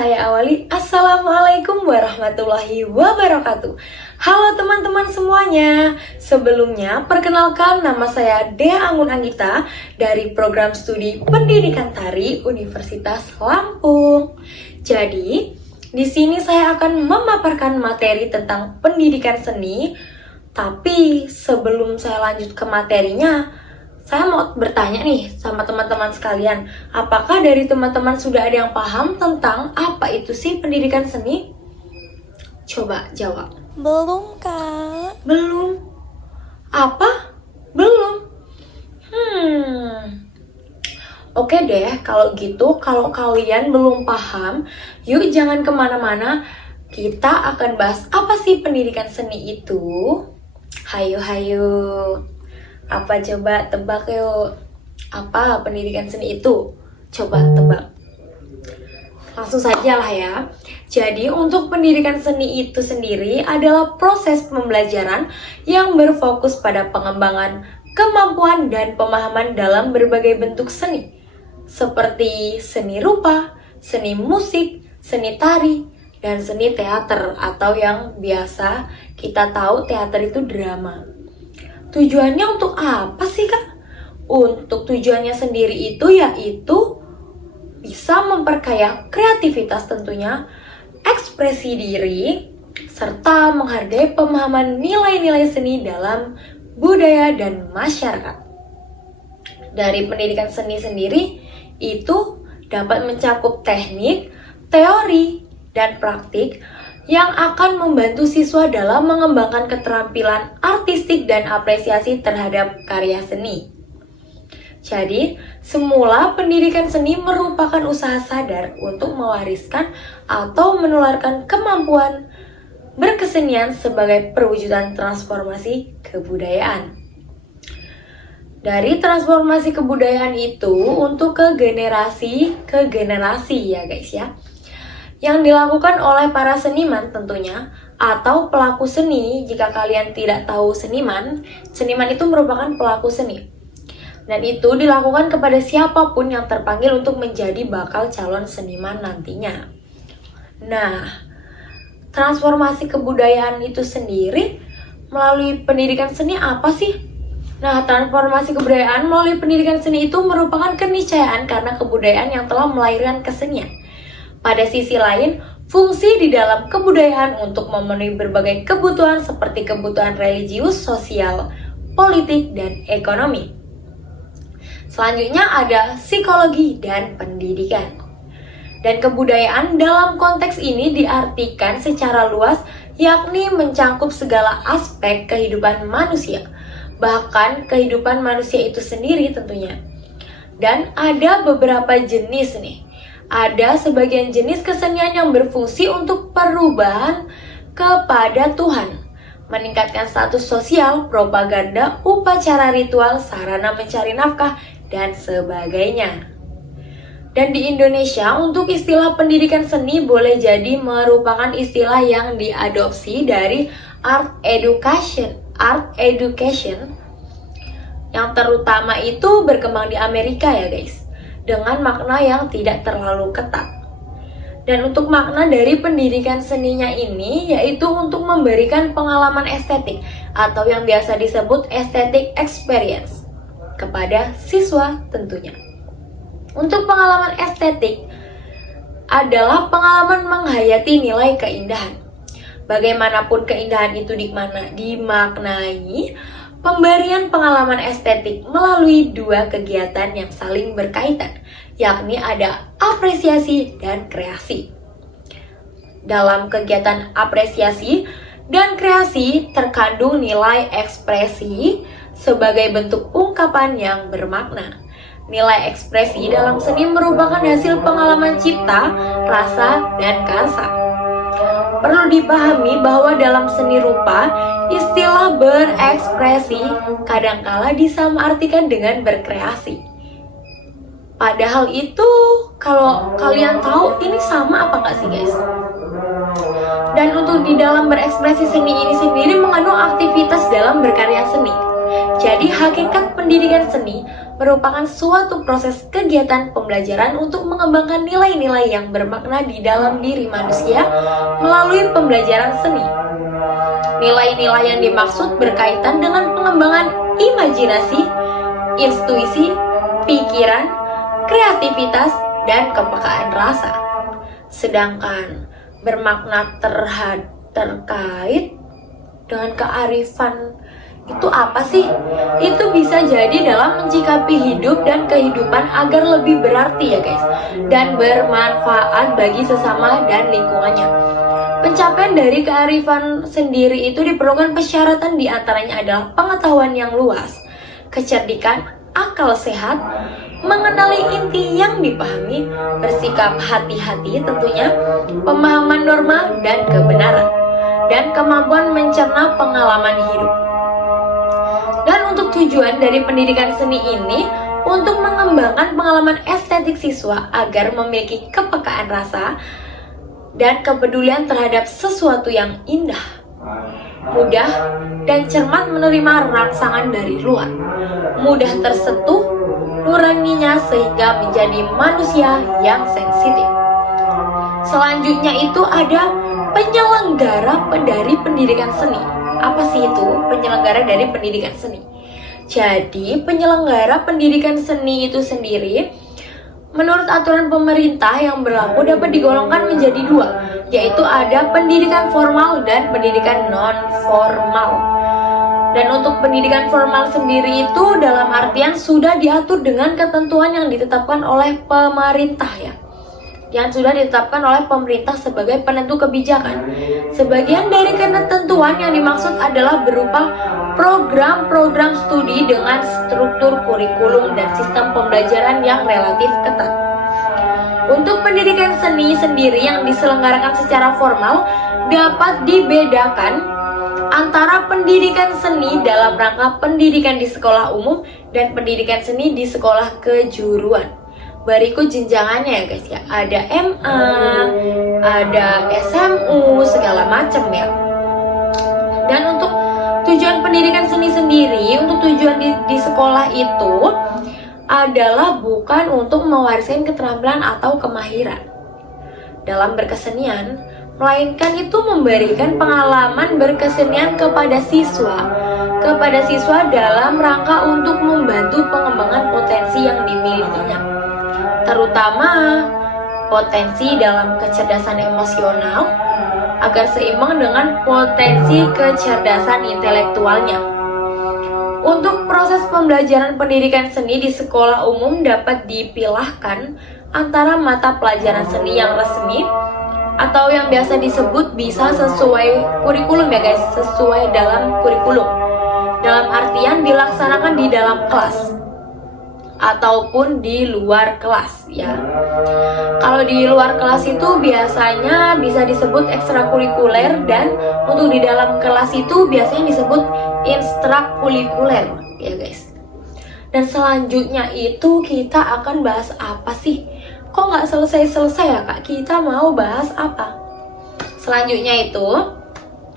saya awali. Assalamualaikum warahmatullahi wabarakatuh. Halo teman-teman semuanya. Sebelumnya, perkenalkan nama saya Dea Anggun Anggita dari Program Studi Pendidikan Tari Universitas Lampung. Jadi, di sini saya akan memaparkan materi tentang pendidikan seni. Tapi sebelum saya lanjut ke materinya, saya mau bertanya nih sama teman-teman sekalian, apakah dari teman-teman sudah ada yang paham tentang apa itu sih pendidikan seni? Coba jawab. Belum, Kak. Belum. Apa? Belum. Oke deh, kalau gitu, kalau kalian belum paham, yuk jangan kemana-mana. Kita akan bahas apa sih pendidikan seni itu. Hayo. Apa coba tebak yuk? Apa pendidikan seni itu? Coba tebak. Langsung saja lah ya. Jadi untuk pendidikan seni itu sendiri adalah proses pembelajaran yang berfokus pada pengembangan kemampuan dan pemahaman dalam berbagai bentuk seni. Seperti seni rupa, seni musik, seni tari, dan seni teater atau yang biasa kita tahu teater itu drama. Tujuannya untuk apa sih Kak? Untuk tujuannya sendiri itu yaitu bisa memperkaya kreativitas tentunya, ekspresi diri, serta menghargai pemahaman nilai-nilai seni dalam budaya dan masyarakat. Dari pendidikan seni sendiri itu dapat mencakup teknik, teori, dan praktik yang akan membantu siswa dalam mengembangkan keterampilan artistik dan apresiasi terhadap karya seni. Jadi, semula pendidikan seni merupakan usaha sadar untuk mewariskan atau menularkan kemampuan berkesenian sebagai perwujudan transformasi kebudayaan. Dari transformasi kebudayaan itu untuk ke generasi ya guys ya. Yang dilakukan oleh para seniman tentunya, atau pelaku seni. Jika kalian tidak tahu seniman itu merupakan pelaku seni. Dan itu dilakukan kepada siapapun yang terpanggil untuk menjadi bakal calon seniman nantinya. Nah, transformasi kebudayaan itu sendiri melalui pendidikan seni apa sih? Nah, transformasi kebudayaan melalui pendidikan seni itu merupakan keniscayaan karena kebudayaan yang telah melahirkan kesenian. Pada sisi lain, fungsi di dalam kebudayaan untuk memenuhi berbagai kebutuhan seperti kebutuhan religius, sosial, politik, dan ekonomi. Selanjutnya ada psikologi dan pendidikan. Dan kebudayaan dalam konteks ini diartikan secara luas, yakni mencakup segala aspek kehidupan manusia, bahkan kehidupan manusia itu sendiri tentunya. Dan ada beberapa jenis nih. Ada sebagian jenis kesenian yang berfungsi untuk perubahan kepada Tuhan, meningkatkan status sosial, propaganda, upacara ritual, sarana mencari nafkah, dan sebagainya. Dan di Indonesia, untuk istilah pendidikan seni boleh jadi merupakan istilah yang diadopsi dari art education, yang terutama itu berkembang di Amerika ya guys, dengan makna yang tidak terlalu ketat. Dan untuk makna dari pendidikan seninya ini yaitu untuk memberikan pengalaman estetik atau yang biasa disebut aesthetic experience kepada siswa tentunya. Untuk pengalaman estetik adalah pengalaman menghayati nilai keindahan. Bagaimanapun keindahan itu dimaknai, pemberian pengalaman estetik melalui dua kegiatan yang saling berkaitan, yakni ada apresiasi dan kreasi. Dalam kegiatan apresiasi dan kreasi terkandung nilai ekspresi sebagai bentuk ungkapan yang bermakna. Nilai ekspresi dalam seni merupakan hasil pengalaman cipta, rasa, dan karsa. Perlu dipahami bahwa dalam seni rupa, istilah berekspresi kadangkala disamaartikan dengan berkreasi. Padahal itu, kalau kalian tahu, ini sama apa nggak sih guys? Dan untuk di dalam berekspresi seni ini sendiri mengandung aktivitas dalam berkarya seni. Jadi hakikat pendidikan seni merupakan suatu proses kegiatan pembelajaran untuk mengembangkan nilai-nilai yang bermakna di dalam diri manusia melalui pembelajaran seni. Nilai-nilai yang dimaksud berkaitan dengan pengembangan imajinasi, intuisi, pikiran, kreativitas, dan kepekaan rasa. Sedangkan bermakna terkait dengan kearifan itu apa sih? Itu bisa jadi dalam mencikapi hidup dan kehidupan agar lebih berarti ya guys, dan bermanfaat bagi sesama dan lingkungannya. Pencapaian dari kearifan sendiri itu diperlukan persyaratan diantaranya adalah pengetahuan yang luas, kecerdikan, akal sehat, mengenali inti yang dipahami, bersikap hati-hati tentunya, pemahaman norma dan kebenaran, dan kemampuan mencerna pengalaman hidup. Dan untuk tujuan dari pendidikan seni ini untuk mengembangkan pengalaman estetik siswa agar memiliki kepekaan rasa dan kepedulian terhadap sesuatu yang indah, mudah, dan cermat menerima rangsangan dari luar, mudah tersentuh nuraninya sehingga menjadi manusia yang sensitif. Selanjutnya itu ada penyelenggara dari pendidikan seni. Apa sih itu penyelenggara dari pendidikan seni? Jadi penyelenggara pendidikan seni itu sendiri menurut aturan pemerintah yang berlaku dapat digolongkan menjadi dua, yaitu ada pendidikan formal dan pendidikan non-formal. Dan untuk pendidikan formal sendiri itu dalam artian sudah diatur dengan ketentuan yang ditetapkan oleh pemerintah ya, yang sudah ditetapkan oleh pemerintah sebagai penentu kebijakan. Sebagian dari ketentuan yang dimaksud adalah berupa program-program studi dengan struktur kurikulum dan sistem pembelajaran yang relatif ketat. Untuk pendidikan seni sendiri yang diselenggarakan secara formal dapat dibedakan antara pendidikan seni dalam rangka pendidikan di sekolah umum dan pendidikan seni di sekolah kejuruan. Berikut jenjangannya ya guys ya, ada MA, ada SMU, segala macam ya. Dan untuk tujuan pendidikan seni sendiri, untuk tujuan di sekolah itu adalah bukan untuk mewariskan keterampilan atau kemahiran dalam berkesenian, melainkan itu memberikan pengalaman berkesenian kepada siswa dalam rangka untuk membantu pengembangan potensi yang dimilikinya, terutama potensi dalam kecerdasan emosional agar seimbang dengan potensi kecerdasan intelektualnya. Untuk proses pembelajaran pendidikan seni di sekolah umum dapat dipilahkan antara mata pelajaran seni yang resmi atau yang biasa disebut bisa sesuai kurikulum ya guys, sesuai dalam kurikulum. Dalam artian dilaksanakan di dalam kelas ataupun di luar kelas ya. Kalau di luar kelas itu biasanya bisa disebut ekstrakurikuler, dan untuk di dalam kelas itu biasanya disebut intrakurikuler ya guys. Dan selanjutnya itu kita akan bahas apa sih? Kok nggak selesai-selesai ya kak? Kita mau bahas apa? Selanjutnya itu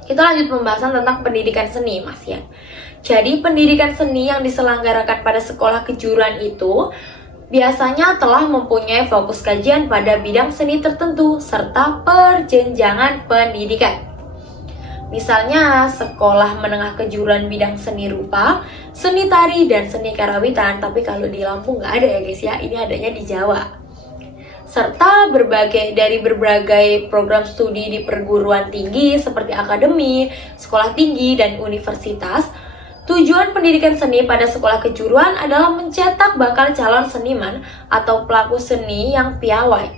kita lanjut pembahasan tentang pendidikan seni mas ya. Jadi pendidikan seni yang diselenggarakan pada sekolah kejuruan itu biasanya telah mempunyai fokus kajian pada bidang seni tertentu serta perjenjangan pendidikan. Misalnya sekolah menengah kejuruan bidang seni rupa, seni tari, dan seni karawitan. Tapi kalau di Lampung nggak ada ya guys ya, ini adanya di Jawa. Serta berbagai program studi di perguruan tinggi seperti akademi, sekolah tinggi, dan universitas. Tujuan pendidikan seni pada sekolah kejuruan adalah mencetak bakal calon seniman atau pelaku seni yang piawai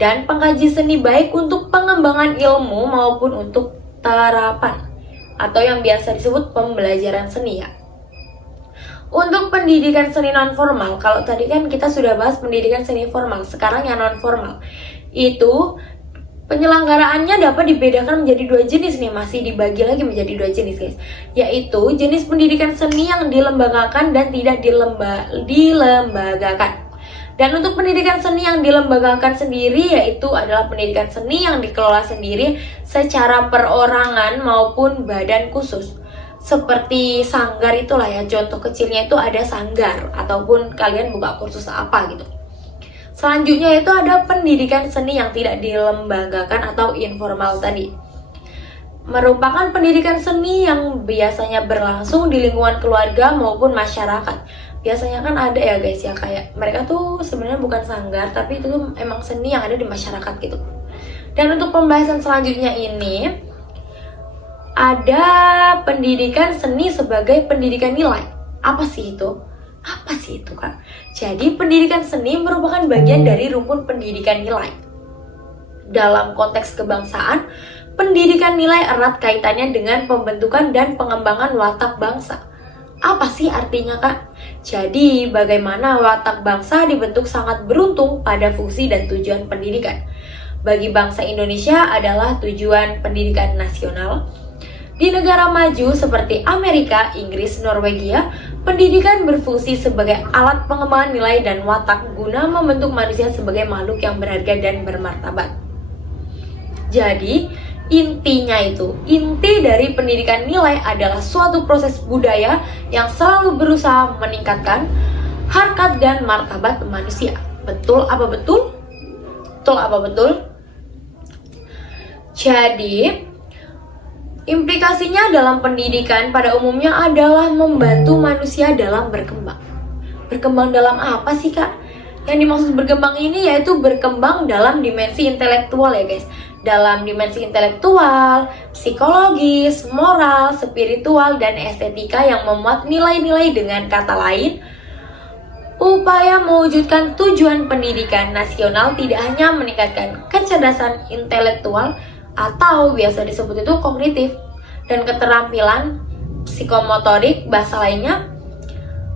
dan pengkaji seni baik untuk pengembangan ilmu maupun untuk terapan atau yang biasa disebut pembelajaran seni ya. Untuk pendidikan seni non-formal, kalau tadi kan kita sudah bahas pendidikan seni formal, sekarang yang non-formal. Itu penyelenggaraannya dapat dibedakan menjadi dua jenis nih, masih dibagi lagi menjadi dua jenis guys. Yaitu jenis pendidikan seni yang dilembagakan dan tidak dilembagakan. Dan untuk pendidikan seni yang dilembagakan sendiri yaitu adalah pendidikan seni yang dikelola sendiri secara perorangan maupun badan khusus. seperti sanggar itulah ya, contoh kecilnya itu ada sanggar ataupun kalian buka kursus apa gitu. Selanjutnya itu ada pendidikan seni yang tidak dilembagakan atau informal tadi. Merupakan pendidikan seni yang biasanya berlangsung di lingkungan keluarga maupun masyarakat. Biasanya kan ada ya guys ya, kayak mereka tuh sebenarnya bukan sanggar tapi itu tuh emang seni yang ada di masyarakat gitu. Dan untuk pembahasan selanjutnya ini ada pendidikan seni sebagai pendidikan nilai. Apa sih itu? Apa sih itu, Kak? Jadi pendidikan seni merupakan bagian dari rumpun pendidikan nilai. Dalam konteks kebangsaan, pendidikan nilai erat kaitannya dengan pembentukan dan pengembangan watak bangsa. Apa sih artinya, Kak? Jadi, bagaimana watak bangsa dibentuk sangat beruntung pada fungsi dan tujuan pendidikan. Bagi bangsa Indonesia adalah tujuan pendidikan nasional. Di negara maju seperti Amerika, Inggris, Norwegia, pendidikan berfungsi sebagai alat pengembangan nilai dan watak guna membentuk manusia sebagai makhluk yang berharga dan bermartabat. Jadi, inti dari pendidikan nilai adalah suatu proses budaya yang selalu berusaha meningkatkan harkat dan martabat manusia. Betul apa betul? Betul apa betul? Jadi, implikasinya dalam pendidikan pada umumnya adalah membantu manusia dalam berkembang. Berkembang dalam apa sih, Kak? Yang dimaksud berkembang ini yaitu berkembang dalam dimensi intelektual ya guys. Dalam dimensi intelektual, psikologis, moral, spiritual, dan estetika yang memuat nilai-nilai. Dengan kata lain, upaya mewujudkan tujuan pendidikan nasional tidak hanya meningkatkan kecerdasan intelektual atau biasa disebut itu kognitif dan keterampilan psikomotorik bahasa lainnya,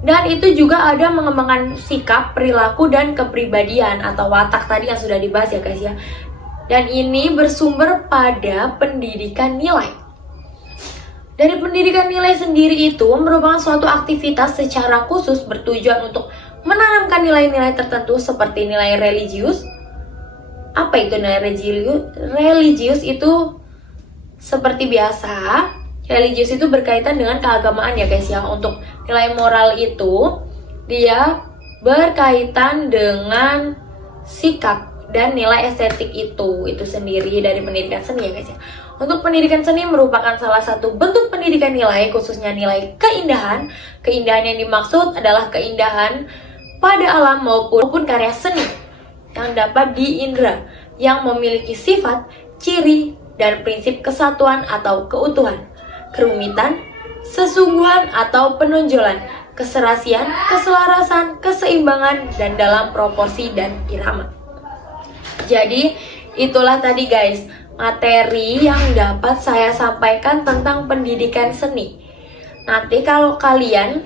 dan itu juga ada mengembangkan sikap, perilaku, dan kepribadian atau watak tadi yang sudah dibahas ya guys ya. Dan ini bersumber pada pendidikan nilai. Dari pendidikan nilai sendiri itu merupakan suatu aktivitas secara khusus bertujuan untuk menanamkan nilai-nilai tertentu seperti nilai religius. Apa itu nilai religius? Religius itu seperti biasa, religius itu berkaitan dengan keagamaan ya guys ya. Untuk nilai moral itu dia berkaitan dengan sikap dan nilai estetik itu sendiri dari pendidikan seni ya guys ya. Untuk pendidikan seni merupakan salah satu bentuk pendidikan nilai, khususnya nilai keindahan. Keindahan yang dimaksud adalah keindahan pada alam maupun karya seni yang dapat diindra, yang memiliki sifat, ciri, dan prinsip kesatuan atau keutuhan, kerumitan, sesungguhan atau penonjolan, keserasian, keselarasan, keseimbangan, dan dalam proporsi dan irama. Jadi itulah tadi guys materi yang dapat saya sampaikan tentang pendidikan seni. Nanti kalau kalian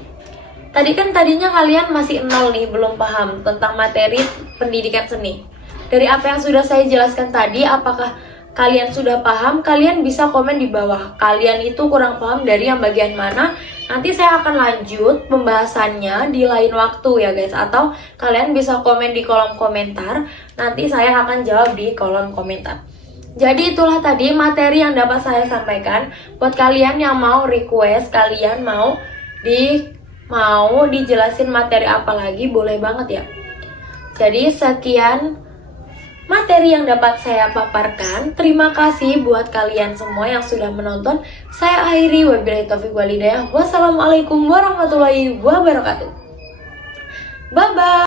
tadinya kalian masih nol nih, belum paham tentang materi pendidikan seni. Dari apa yang sudah saya jelaskan tadi, apakah kalian sudah paham? Kalian bisa komen di bawah. Kalian itu kurang paham dari yang bagian mana? Nanti saya akan lanjut pembahasannya di lain waktu ya guys. Atau kalian bisa komen di kolom komentar. Nanti saya akan jawab di kolom komentar. Jadi itulah tadi materi yang dapat saya sampaikan. Buat kalian yang mau request, kalian mau dijelasin materi apa lagi, boleh banget ya. Jadi sekian materi yang dapat saya paparkan. Terima kasih buat kalian semua yang sudah menonton. Saya akhiri, wabillahi taufiq walhidayah. Wassalamualaikum warahmatullahi wabarakatuh. Bye bye.